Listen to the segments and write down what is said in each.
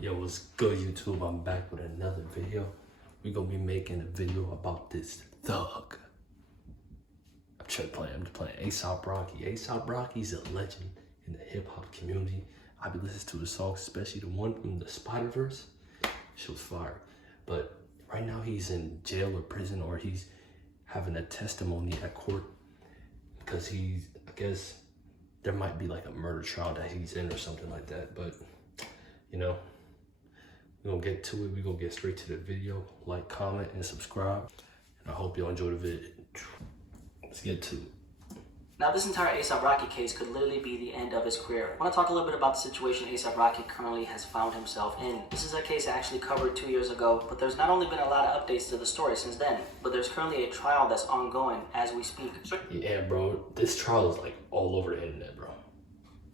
Yo, what's good, YouTube? I'm back with another video. We're gonna be making a video about this thug. I'm just playing A$AP Rocky. A$AP Rocky's a legend in the hip hop community. I be listening to his songs, especially the one from the Spider-Verse. She was fire. But right now he's in jail or prison, or he's having a testimony at court because I guess there might be like a murder trial that he's in or something like that. But you know, we're gonna get to it. We're gonna get straight to the video. Like, comment, and subscribe. And I hope y'all enjoy the video. Let's get to it. Now, this entire A$AP Rocky case could literally be the end of his career. I want to talk a little bit about the situation A$AP Rocky currently has found himself in. This is a case I actually covered 2 years ago, but there's not only been a lot of updates to the story since then, but there's currently a trial that's ongoing as we speak. Yeah, bro, this trial is like all over the internet, bro.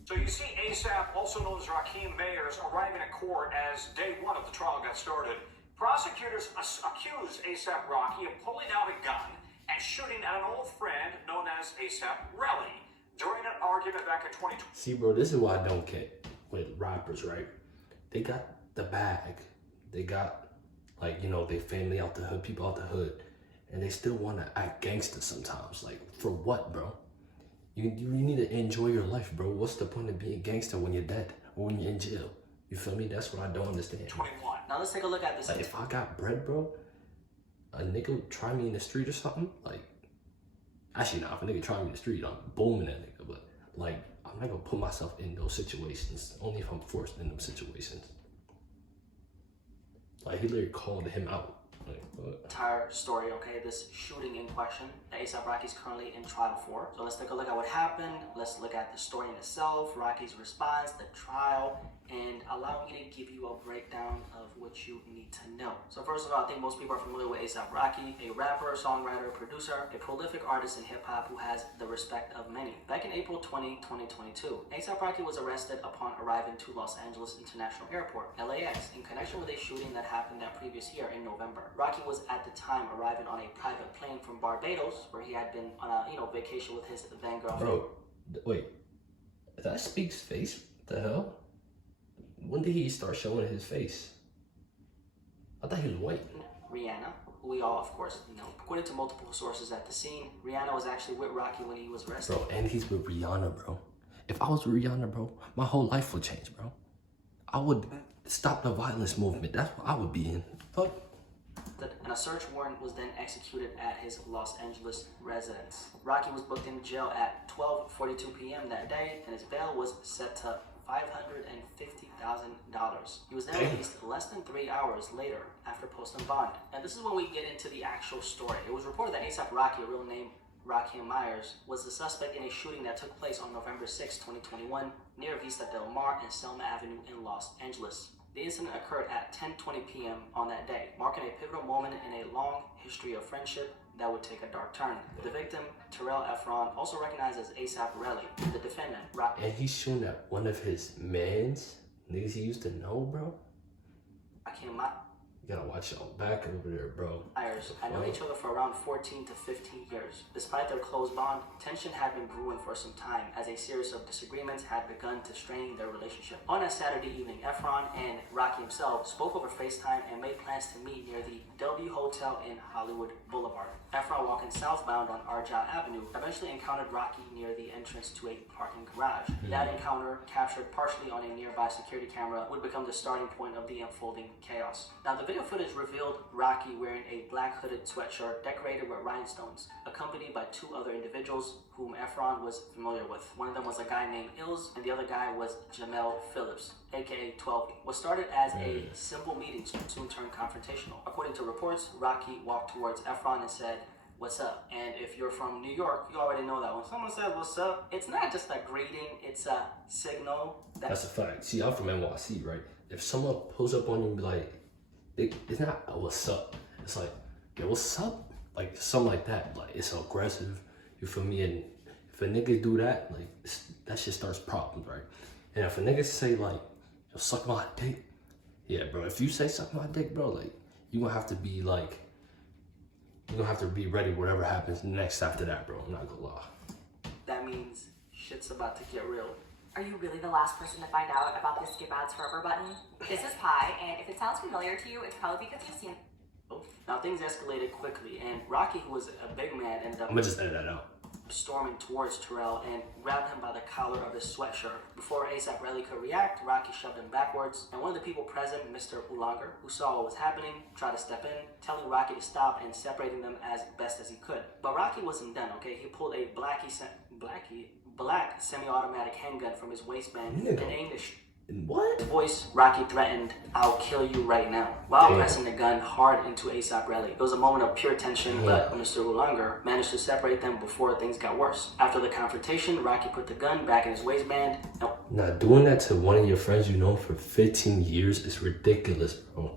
So you see A$AP, also known as Rakim Mayers, arriving at court as day one of the trial got started. Prosecutors accuse A$AP Rocky of pulling out a gun and shooting at an old friend known as A$AP Relly during an argument back in 2020. See, bro, this is what I don't get with rappers, right? They got the bag. They got, like, you know, their family out the hood, people out the hood, and they still want to act gangster sometimes. Like, for what, bro? You need to enjoy your life, bro. What's the point of being gangster when you're dead or when you're in jail? You feel me? That's what I don't understand. 21. Now let's take a look at this. Like, if I got bread, bro, a nigga would try me in the street or something, like, actually, nah, if a nigga try me in the street, I'm booming that nigga, but, like, I'm not gonna put myself in those situations, only if I'm forced in them situations. Like, he literally called him out. Like, what? Entire story, okay? This shooting in question that A$AP Rocky's currently in trial for. So let's take a look at what happened. Let's look at the story in itself, Rocky's response, the trial, and allow me to give you a breakdown of what you need to know. So first of all, I think most people are familiar with A$AP Rocky, a rapper, songwriter, producer, a prolific artist in hip-hop who has the respect of many. Back in April 2022, A$AP Rocky was arrested upon arriving to Los Angeles International Airport, LAX, in connection with a shooting that happened that previous year in November. Rocky was at the time arriving on a private plane from Barbados, where he had been on a vacation with his then girlfriend. Bro, wait, is that Speaks face? What the hell? When did he start showing his face? I thought he was white. Rihanna, who we all of course know. According to multiple sources at the scene, Rihanna was actually with Rocky when he was arrested. Bro, and he's with Rihanna, bro. If I was with Rihanna, bro, my whole life would change, bro. I would stop the violence movement. That's what I would be in. Fuck. And a search warrant was then executed at his Los Angeles residence. Rocky was booked in jail at 12:42 p.m. that day, and his bail was set to $550,000. He was then released less than 3 hours later after posting bond. And this is when we get into the actual story. It was reported that A$AP Rocky, a real name Rakim Mayers, was the suspect in a shooting that took place on November 6, 2021, near Vista Del Mar and Selma Avenue in Los Angeles. The incident occurred at 10:20 p.m. on that day, marking a pivotal moment in a long history of friendship that would take a dark turn. The victim, Terrell Efron, also recognized as A$AP Relly, the defendant, Rocky. And he's shooting at one of his mans, niggas he used to know, bro. Rakim You gotta watch your back over there, bro. Myers had known each other for around 14 to 15 years. Despite their close bond, tension had been brewing for some time as a series of disagreements had begun to strain their relationship. On that Saturday evening, Efron and Rocky himself spoke over FaceTime and made plans to meet near the W Hotel in Hollywood Boulevard. Efron, walking southbound on Argyle Avenue, eventually encountered Rocky near the entrance to a parking garage. That encounter, captured partially on a nearby security camera, would become the starting point of the unfolding chaos. Now, the video footage revealed Rocky wearing a black hooded sweatshirt decorated with rhinestones, accompanied by two other individuals whom Efron was familiar with. One of them was a guy named Ills, and the other guy was Jamel Phillips, aka 12. What started as a simple meeting soon turned confrontational. According to reports, Rocky walked towards Efron and said, "What's up?" And if you're from New York, you already know that when someone says what's up, it's not just a greeting, it's a signal. That's a fact. See, I'm from NYC, right? If someone pulls up on you and be like, it's not a what's up. It's like, yo, what's up? Like, something like that. Like, it's aggressive. You feel me? And if a nigga do that, like, that shit starts problems, right? And if a nigga say, like, yo, suck my dick. Yeah, bro, if you say suck my dick, bro, like, you gonna have to be, like, you're gonna have to be ready whatever happens next after that, bro. I'm not gonna lie. That means shit's about to get real. Are you really the last person to find out about the Skip Ads Forever button? This is Pi, and if it sounds familiar to you, it's probably because you've seen it. Now things escalated quickly, and Rocky, who was a big man, ended up I'm gonna just edit that out. storming towards Terrell and grabbed him by the collar of his sweatshirt. Before ASAP Rally could react, Rocky shoved him backwards, and one of the people present, Mr. Ulangar, who saw what was happening, tried to step in, telling Rocky to stop and separating them as best as he could. But Rocky wasn't done, okay? He pulled a black semi-automatic handgun from his waistband and aimed it. What? Voice, Rocky threatened, "I'll kill you right now," while Damn. pressing the gun hard into ASAP Rally. It was a moment of pure tension, but Mr. Ulangar managed to separate them before things got worse. After the confrontation, Rocky put the gun back in his waistband. Now, doing that to one of your friends you know for 15 years is ridiculous, bro.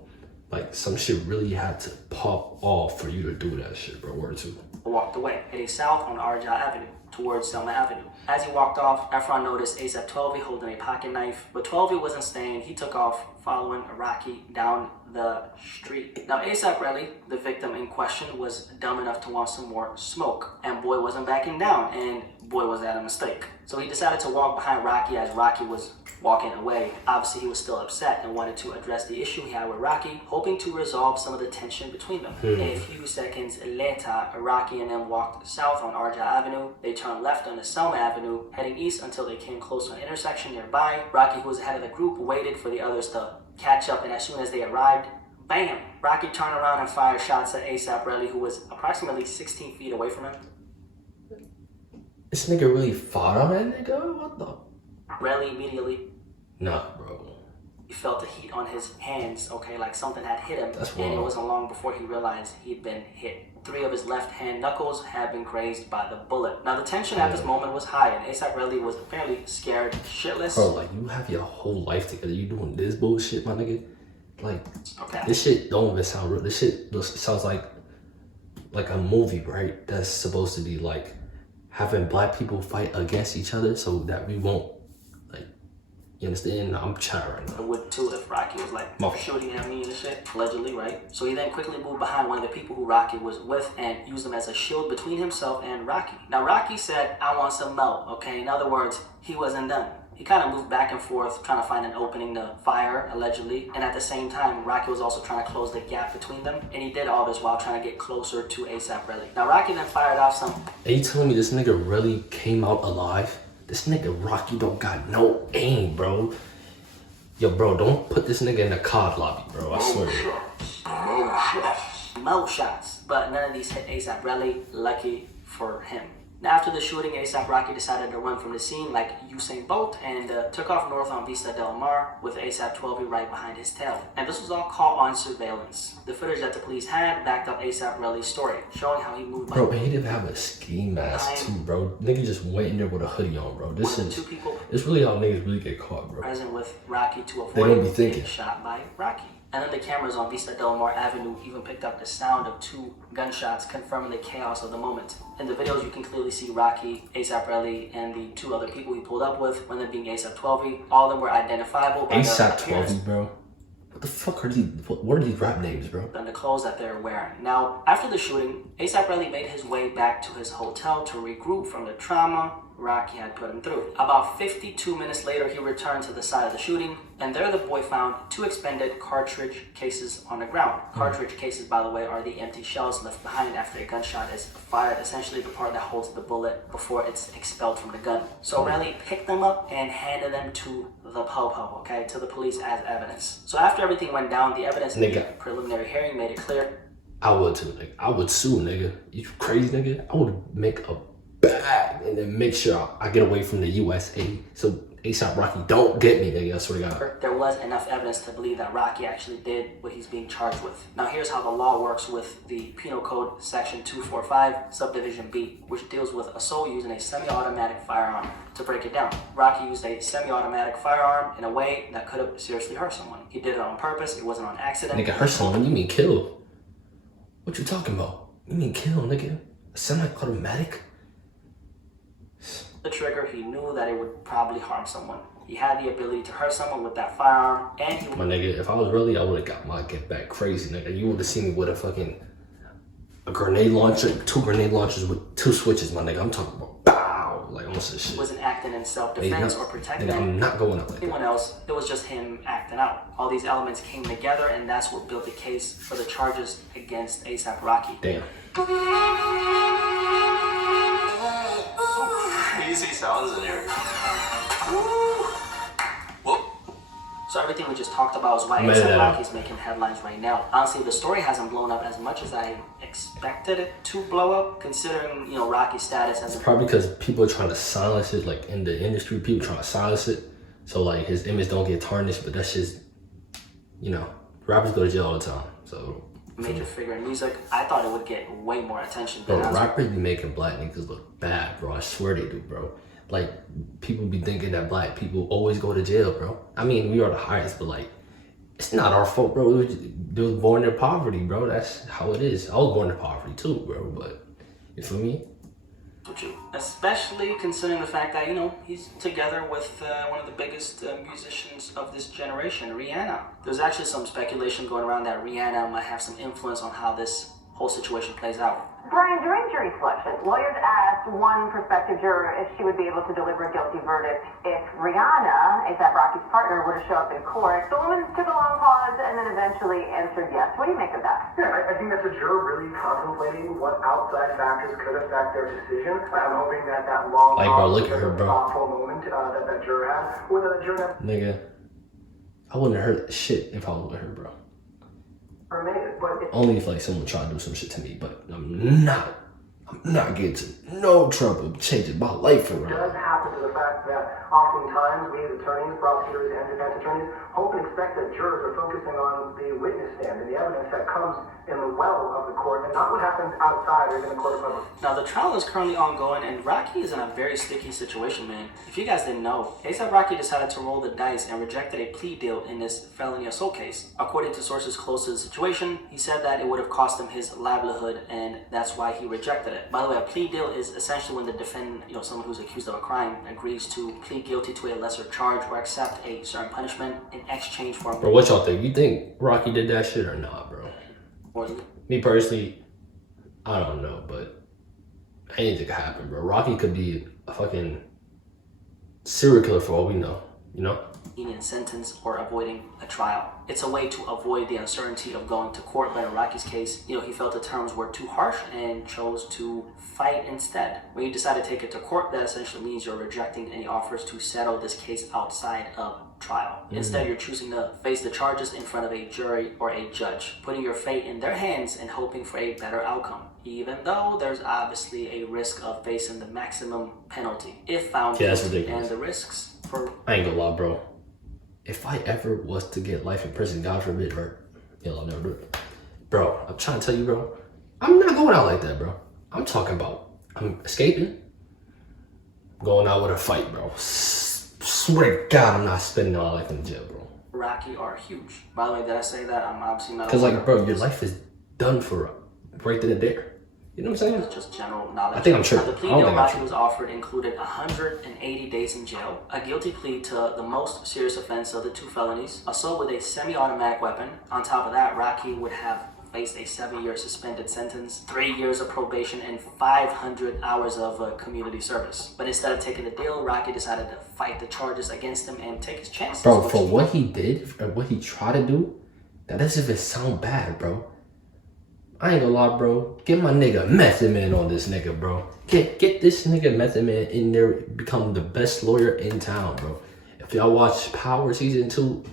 Like, some shit really had to pop off for you to do that shit, bro. Word two. Walked away, heading south on Arja Avenue towards Selma Avenue. As he walked off, Efron noticed ASAP 12 holding a pocket knife, but 12 wasn't staying. He took off, following Rocky down the street. Now ASAP Rally, the victim in question, was dumb enough to want some more smoke, and boy wasn't backing down, and boy was that a mistake. So he decided to walk behind Rocky as Rocky was walking away. Obviously he was still upset and wanted to address the issue he had with Rocky, hoping to resolve some of the tension between them. A few seconds later, Rocky and them walked south on Arja Avenue. They turned left on Selma Avenue, heading east until they came close to an intersection nearby. Rocky, who was ahead of the group, waited for the others to catch up, and as soon as they arrived, bam! Rocky turned around and fired shots at ASAP Rally, who was approximately 16 feet away from him. This nigga really fought on that nigga? What the? Rally immediately Nah, bro. he felt the heat on his hands, okay, like something had hit him. That's and it wild. wasn't long before he realized he'd been hit. 3 of his left hand knuckles had been grazed by the bullet. Now the tension at this moment was high, and ASAP Rally was apparently scared shitless. Bro, like, you have your whole life together. You doing this bullshit, my nigga? Like, Okay. this shit don't even sound real. This shit sounds like a movie, right? That's supposed to be like having black people fight against each other so that we won't, like, you understand? I'm trying right now. I would too if Rocky was like shooting at me and shit, allegedly, right? So he then quickly moved behind one of the people who Rocky was with and used them as a shield between himself and Rocky. Now Rocky said, "I want some milk," okay? In other words, he wasn't done. He kind of moved back and forth, trying to find an opening to fire, allegedly. And at the same time, Rocky was also trying to close the gap between them. And he did all this while trying to get closer to ASAP Rally. Now Rocky then fired off some. Are you telling me this nigga really came out alive? This nigga Rocky don't got no aim, bro. Yo, bro, don't put this nigga in the COD lobby, bro. I swear. Mo shots, but none of these hit ASAP Rally. Lucky for him. Now, after the shooting, ASAP Rocky decided to run from the scene like Usain Bolt and took off north on Vista Del Mar with ASAP 12 right behind his tail. And this was all caught on surveillance. The footage that the police had backed up ASAP Rally's story, showing how he moved. Bro, he didn't have a ski mask too, bro. Nigga just went in there with a hoodie on, bro. This One of is the 2 people it's really how niggas really get caught, bro. present with Rocky to avoid They don't be getting thinking. shot by Rocky. And then the cameras on Vista Del Mar Avenue even picked up the sound of 2 gunshots, confirming the chaos of the moment. In the videos, you can clearly see Rocky, ASAP Rally, and the 2 other people he pulled up with, one of them being ASAP 12. All of them were identifiable by their ASAP appearance 12, bro. What the fuck are these? What are these rap names, bro? and the clothes that they're wearing. Now, after the shooting, ASAP Rally made his way back to his hotel to regroup from the trauma Rocky had put him through. About 52 minutes later, he returned to the side of the shooting, and there the boy found 2 expended cartridge cases on the ground. Cartridge cases, by the way, are the empty shells left behind after a gunshot is fired, essentially the part that holds the bullet before it's expelled from the gun. So Rally picked them up and handed them to the po-po, okay, to the police as evidence. So after everything went down, the evidence in the Nigga. preliminary hearing made it clear. I would too, nigga. I would sue, nigga. You crazy, nigga? I would make a bag and then make sure I get away from the USA so ASAP Rocky don't get me, nigga. I swear to God. There was enough evidence to believe that Rocky actually did what he's being charged with. Now here's how the law works with the Penal Code Section 245, Subdivision B, which deals with assault using a semi-automatic firearm. To break it down, Rocky used a semi-automatic firearm in a way that could have seriously hurt someone. He did it on purpose, it wasn't on accident. Nigga, hurt someone? You mean kill? What you talking about? You mean kill, nigga? A semi-automatic? The trigger, he knew that it would probably harm someone. He had the ability to hurt someone with that firearm, and he My nigga, if I was really, I would have got my get back crazy, nigga. You would have seen me with a grenade launcher, 2 grenade launchers with 2 switches, my nigga. I'm talking about bow. Like, say shit. wasn't acting in self-defense or protecting Nigga, I'm not going out like anyone that. else. It was just him acting out. All these elements came together, and that's what built the case for the charges against A$AP Rocky. Damn. Easy sounds in here. So everything we just talked about is why Made that A$AP up. Rocky's making headlines right now. Honestly, the story hasn't blown up as much as I expected it to blow up, considering, you know, Rocky's status as a Probably because people are trying to silence it, like in the industry, people trying to silence it, so like his image don't get tarnished. But that's just, you know, rappers go to jail all the time. So, major figure in music. I thought it would get way more attention. bro, Than honestly. rappers be making black niggas look bad, bro. I swear they do, bro. Like people be thinking that black people always go to jail, bro. I mean, we are the highest, but like, it's not our fault, bro. They was born in poverty, bro. That's how it is. I was born in poverty too, bro. But you feel me? With you. Especially considering the fact that, you know, he's together with one of the biggest musicians of this generation, Rihanna. There's actually some speculation going around that Rihanna might have some influence on how this whole situation plays out. Brian, during jury selection, lawyers asked one prospective juror if she would be able to deliver a guilty verdict if Rihanna, A$AP Rocky's partner, were to show up in court. The woman took a long pause and then eventually answered yes. What do you make of that? Yeah, I think that's a juror really contemplating what outside factors could affect their decision. I'm hoping that long Like, bro, pause look at was her, a bro. thoughtful moment that juror had, or that the juror Nigga, I wouldn't have heard shit if I was with her, bro. never made it. But it's Only if like someone tried to do some shit to me, but I'm not getting to no trouble changing my life does around. happen to the fact that oftentimes we as attorneys, prosecutors, and defense attorneys hope and expect that jurors are focusing on the witness stand and the evidence that comes in the well of the court and not what happens outside or in the court of public. Now, the trial is currently ongoing, and Rocky is in a very sticky situation, man. If you guys didn't know, A$AP Rocky decided to roll the dice and rejected a plea deal in this felony assault case. According to sources close to the situation, he said that it would have cost him his livelihood, and that's why he rejected it. By the way, a plea deal is essentially when the defendant, you know, someone who's accused of a crime, agrees to plead guilty to a lesser charge or accept a certain punishment in exchange for Bro, what y'all think? You think Rocky did that shit or not, bro? Me personally, I don't know, but anything could happen, bro. Rocky could be a fucking serial killer for all we know, you know? lenient sentence or avoiding a trial. It's a way to avoid the uncertainty of going to court, but in Rocky's case, you know, he felt the terms were too harsh and chose to fight instead. When you decide to take it to court, that essentially means you're rejecting any offers to settle this case outside of trial. Instead, you're choosing to face the charges in front of a jury or a judge, putting your fate in their hands and hoping for a better outcome, even though there's obviously a risk of facing the maximum penalty if found Yeah, that's guilty, ridiculous. and the risks for I ain't gonna lie, bro. If I ever was to get life in prison, God forbid, right? I'll never do it. Bro, I'm trying to tell you, bro. I'm not going out like that, bro. I'm talking about, I'm escaping. Going out with a fight, bro. Swear to God, I'm not spending all my life in jail, bro. Rocky are huge. By the way, did I say that? I'm obviously not. Because, aware. like, bro, your life is done for right then and there. You know what I'm saying? It's just general knowledge. I think I'm Now, tripping. the plea I don't deal think I'm Rocky tripping. was offered included 180 days in jail, a guilty plea to the most serious offense of the two felonies, assault with a semi-automatic weapon. On top of that, Rocky would have faced a 7-year suspended sentence, 3 years of probation, and 500 hours of community service. But instead of taking the deal, Rocky decided to fight the charges against him and take his chances. Bro, which for he what he did, or what he tried to do, that doesn't even sound bad, bro. I ain't gonna lie, bro. Get my nigga Method Man on this nigga, bro. Get this nigga Method Man in there, become the best lawyer in town, bro. If y'all watch Power Season 2,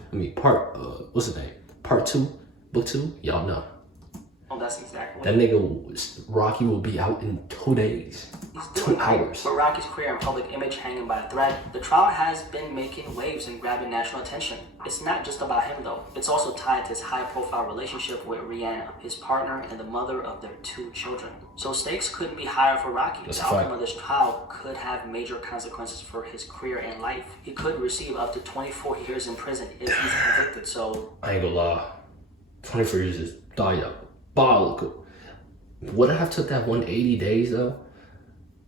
what's the name? Part 2, Book 2, y'all know. Oh, that's exactly what That nigga, Rocky will be out in 2 days. he's doing. 2 hours. With Rocky's career and public image hanging by a thread, the trial has been making waves and grabbing national attention. It's not just about him, though. It's also tied to his high-profile relationship with Rihanna, his partner and the mother of their 2 children. So stakes couldn't be higher for Rocky. That's a The outcome fact. of this trial could have major consequences for his career and life. He could receive up to 24 years in prison if he's convicted. So I ain't gonna lie. 24 years is diabolical. Would I have took that 180 days though?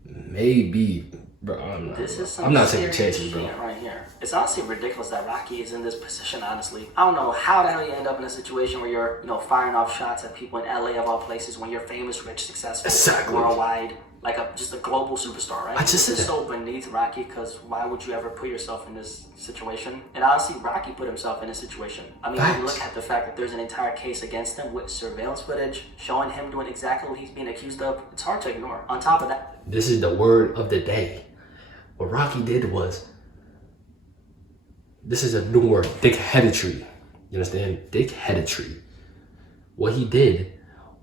Maybe, bro. this is some I'm not taking serious chances, bro. shit right here. It's honestly ridiculous that Rocky is in this position, honestly. I don't know how the hell you end up in a situation where you're, firing off shots at people in LA of all places when you're famous, rich, successful, Exactly. worldwide. like just a global superstar, right? I just said This is that. so beneath Rocky, because why would you ever put yourself in this situation? And honestly, Rocky put himself in this situation. I mean, when you look at the fact that there's an entire case against him with surveillance footage showing him doing exactly what he's being accused of, it's hard to ignore. On top of that, This is the word of the day. What Rocky did was, this is a new word, dickheadetry. You understand? Dickheadetry. What he did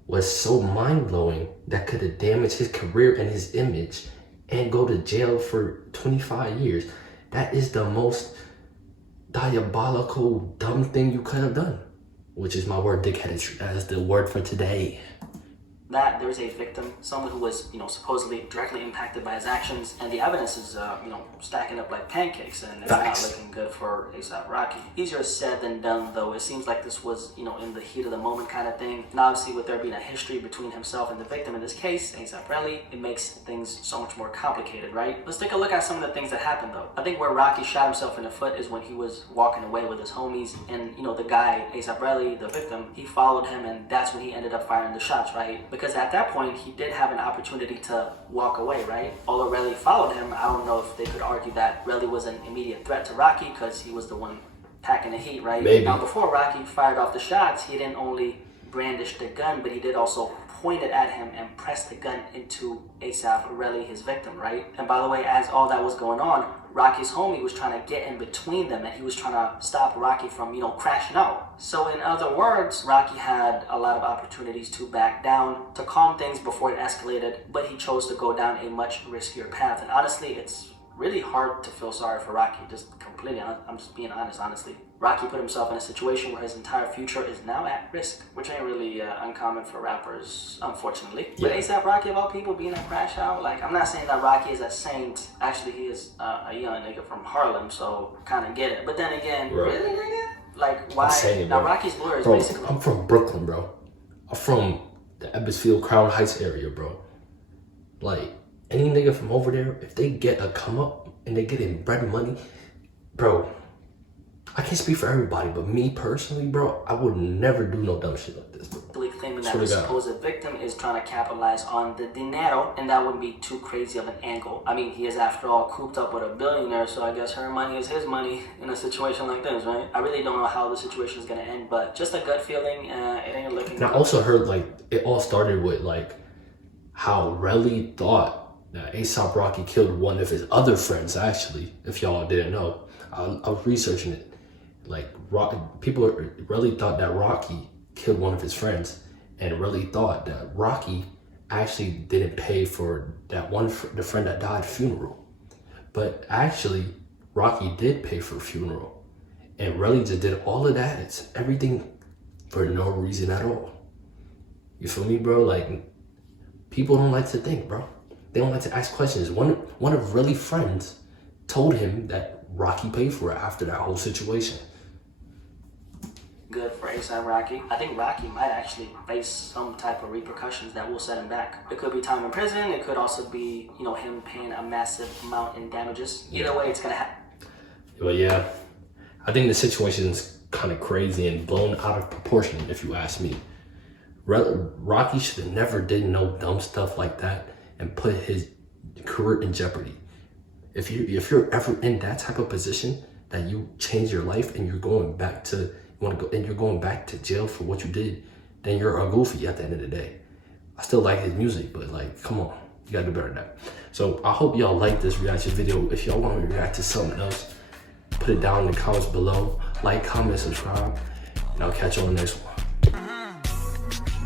was so mind-blowing that could have damaged his career and his image and go to jail for 25 years. That is the most diabolical, dumb thing you could have done, which is my word, dickheadetry. That is the word for today. that there's a victim, someone who was, supposedly directly impacted by his actions, and the evidence is, stacking up like pancakes, and it's Facts. not looking good for A$AP Rocky. Easier said than done, though. It seems like this was, in the heat of the moment kind of thing. And obviously, with there being a history between himself and the victim in this case, A$AP Rocky, it makes things so much more complicated, right? Let's take a look at some of the things that happened, though. I think where Rocky shot himself in the foot is when he was walking away with his homies, and, the guy, A$AP Rocky, the victim, he followed him, and that's when he ended up firing the shots, right? Because at that point, he did have an opportunity to walk away, right? Although Relly followed him, I don't know if they could argue that Relly was an immediate threat to Rocky because he was the one packing the heat, right? Maybe. Now, before Rocky fired off the shots, he didn't only brandish the gun, but he did also point it at him and press the gun into A$AP Relly, his victim, right? And by the way, as all that was going on, Rocky's homie was trying to get in between them, and he was trying to stop Rocky from, crashing out. So in other words, Rocky had a lot of opportunities to back down, to calm things before it escalated, but he chose to go down a much riskier path. And honestly, it's really hard to feel sorry for Rocky, I'm just being honest, honestly. Rocky put himself in a situation where his entire future is now at risk, which ain't really uncommon for rappers, unfortunately. Yeah. But A$AP Rocky, of all people, being a crash out, I'm not saying that Rocky is a saint. Actually, he is a young nigga from Harlem, so kind of get it. But then again, Right. really, nigga? Why? Insane, Now, bro. Rocky's lawyer is Bro, basically... I'm from Brooklyn, bro. I'm from the Ebbsfield, Crown Heights area, bro. Any nigga from over there, if they get a come up and they get in bread money, bro, I can't speak for everybody, but me personally, bro, I would never do no dumb shit like this, bro. Claiming that Swear the to God. supposed victim is trying to capitalize on the dinero, and that wouldn't be too crazy of an angle. I mean, he is, after all, cooped up with a billionaire, so I guess her money is his money in a situation like this, right? I really don't know how the situation is going to end, but just a gut feeling, it ain't looking And I good. also heard, it all started with, how Relly thought that A$AP Rocky killed one of his other friends, actually, if y'all didn't know. I was researching it. People really thought that Rocky killed one of his friends, and really thought that Rocky actually didn't pay for the friend that died funeral. But actually, Rocky did pay for funeral, and really just did all of that. It's everything for no reason at all. You feel me, bro? People don't like to think, bro. They don't like to ask questions. One of Relly's friends told him that Rocky paid for it after that whole situation. Good for A$AP Rocky. I think Rocky might actually face some type of repercussions that will set him back. It could be time in prison. It could also be, him paying a massive amount in damages. Either way, it's going to happen. But yeah, I think the situation is kind of crazy and blown out of proportion, if you ask me. Rocky should have never did no dumb stuff like that and put his career in jeopardy. If you're ever in that type of position that you change your life and you're going back to you're going back to jail for what you did, then you're a goofy at the end of the day. I still like his music, but come on, you gotta do better than that. So I hope y'all like this reaction video. If y'all want me to react to something else, put it down in the comments below. Like, comment, subscribe, and I'll catch you on the next one.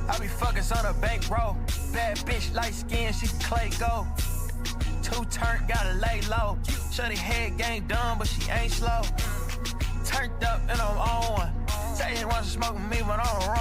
I be fucking on a bankroll. Bad bitch, light skin, she clay gold. 2 turn, gotta lay low. Shorty head game dumb, but she ain't slow. Turned up and I'm on one. Say he wants to smoke with me, but I'm wrong.